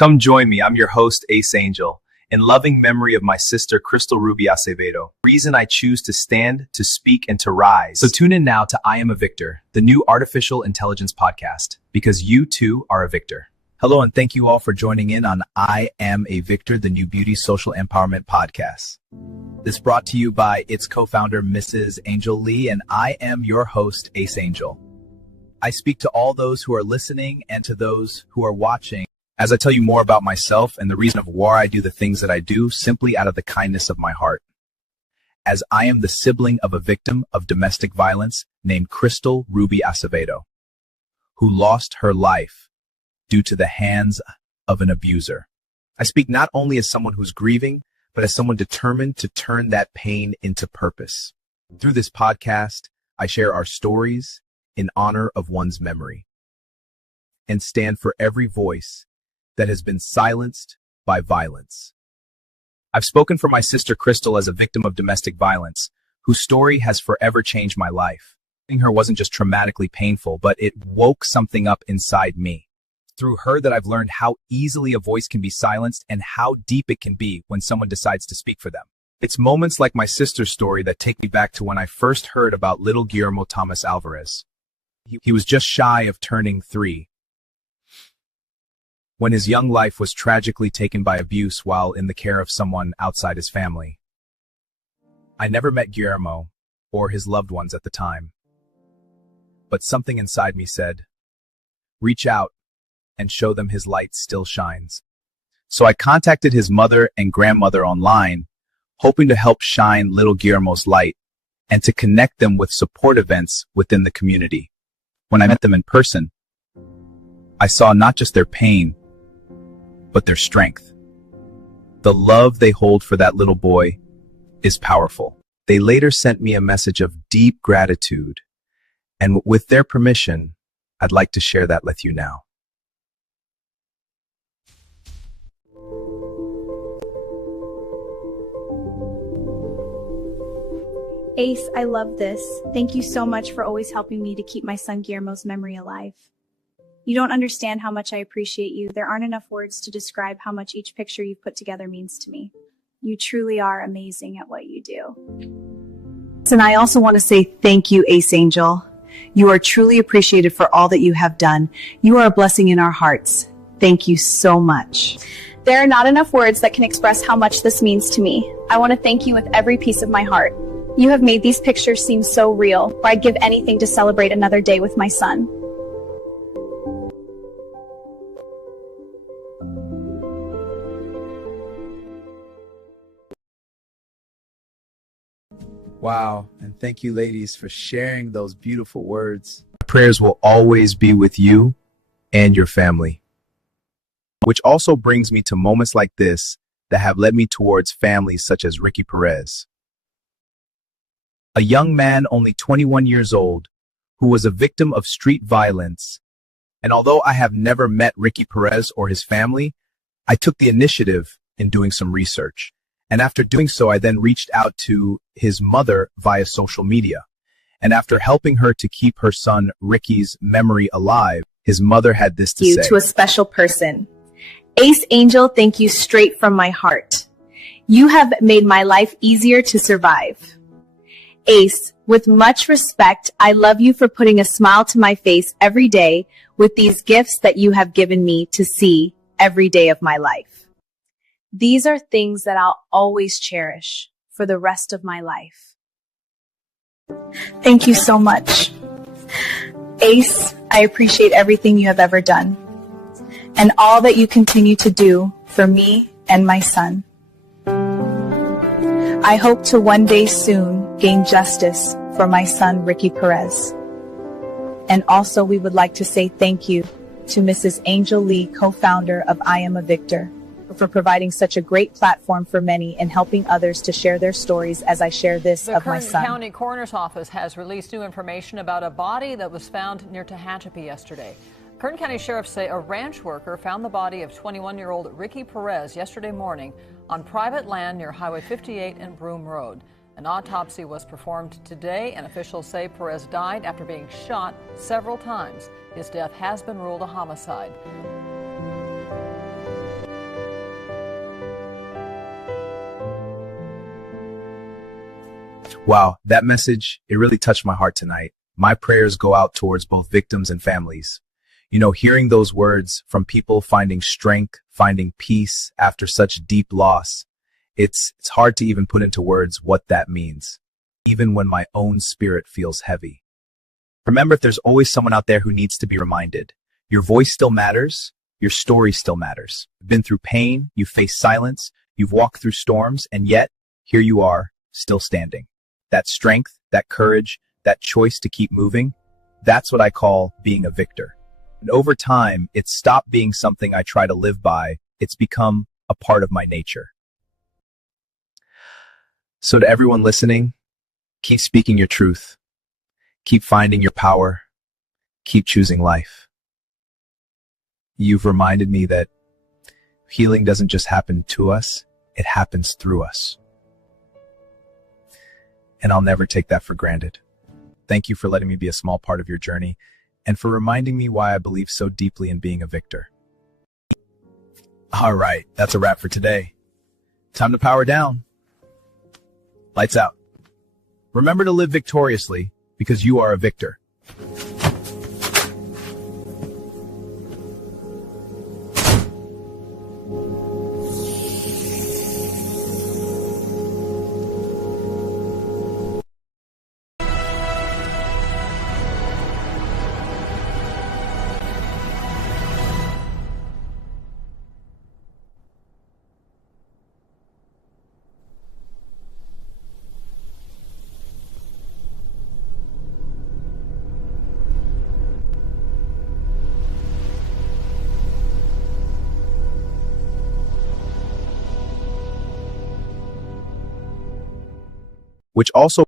Come join me. I'm your host, Ace Angel, in loving memory of my sister, Crystal Ruby Acevedo. Reason I choose to stand, to speak, and to rise. So tune in now to I Am a Victor, the new artificial intelligence podcast, because you too are a victor. Hello, and thank you all for joining in on I Am a Victor, the new beauty social empowerment podcast. This brought to you by its co-founder, Mrs. Angel Lee, and I am your host, Ace Angel. I speak to all those who are listening and to those who are watching as I tell you more about myself and the reason of why I do the things that I do simply out of the kindness of my heart. As I am the sibling of a victim of domestic violence named Crystal Ruby Acevedo, who lost her life due to the hands of an abuser. I speak not only as someone who's grieving, but as someone determined to turn that pain into purpose. Through this podcast, I share our stories in honor of one's memory and stand for every voice that has been silenced by violence. I've spoken for my sister Crystal as a victim of domestic violence, whose story has forever changed my life. Seeing her wasn't just traumatically painful, but it woke something up inside me. Through her that I've learned how easily a voice can be silenced and how deep it can be when someone decides to speak for them. It's moments like my sister's story that take me back to when I first heard about little Guillermo Alvarez. He was just shy of turning 3 when his young life was tragically taken by abuse while in the care of someone outside his family. I never met Guillermo or his loved ones at the time, but something inside me said, reach out and show them his light still shines. So I contacted his mother and grandmother online, hoping to help shine little Guillermo's light and to connect them with support events within the community. When I met them in person, I saw not just their pain, but their strength. The love they hold for that little boy is powerful. They later sent me a message of deep gratitude, and with their permission, I'd like to share that with you now. Ace, I love this. Thank you so much for always helping me to keep my son Guillermo's memory alive. You don't understand how much I appreciate you. There aren't enough words to describe how much each picture you've put together means to me. You truly are amazing at what you do. And I also want to say thank you, Ace Angel. You are truly appreciated for all that you have done. You are a blessing in our hearts. Thank you so much. There are not enough words that can express how much this means to me. I want to thank you with every piece of my heart. You have made these pictures seem so real, where I'd give anything to celebrate another day with my son. Wow, and thank you ladies for sharing those beautiful words. My prayers will always be with you and your family. Which also brings me to moments like this that have led me towards families such as Ricky Perez. A young man only 21 years old who was a victim of street violence. And although I have never met Ricky Perez or his family, I took the initiative in doing some research. And after doing so, I then reached out to his mother via social media. And after helping her to keep her son Ricky's memory alive, his mother had this to say. To a special person. Ace Angel, thank you straight from my heart. You have made my life easier to survive. Ace, with much respect, I love you for putting a smile to my face every day with these gifts that you have given me to see every day of my life. These are things that I'll always cherish for the rest of my life. Thank you so much. Ace, I appreciate everything you have ever done and all that you continue to do for me and my son. I hope to one day soon gain justice for my son, Ricky Perez. And also we would like to say thank you to Mrs. Angel Lee, co-founder of I Am a Victor, for providing such a great platform for many and helping others to share their stories as I share this of my son. The Kern County Coroner's Office has released new information about a body that was found near Tehachapi yesterday. Kern County sheriffs say a ranch worker found the body of 21-year-old Ricky Perez yesterday morning on private land near Highway 58 and Broome Road. An autopsy was performed today, and officials say Perez died after being shot several times. His death has been ruled a homicide. Wow, that message, it really touched my heart tonight. My prayers go out towards both victims and families. Hearing those words from people finding strength, finding peace after such deep loss, it's hard to even put into words what that means, even when my own spirit feels heavy. Remember, there's always someone out there who needs to be reminded. Your voice still matters. Your story still matters. You've been through pain, you've faced silence, you've walked through storms, and yet, here you are, still standing. That strength, that courage, that choice to keep moving, that's what I call being a victor. And over time, it's stopped being something I try to live by. It's become a part of my nature. So to everyone listening, keep speaking your truth. Keep finding your power. Keep choosing life. You've reminded me that healing doesn't just happen to us, it happens through us. And I'll never take that for granted. Thank you for letting me be a small part of your journey and for reminding me why I believe so deeply in being a victor. All right, that's a wrap for today. Time to power down. Lights out. Remember to live victoriously because you are a victor. Which also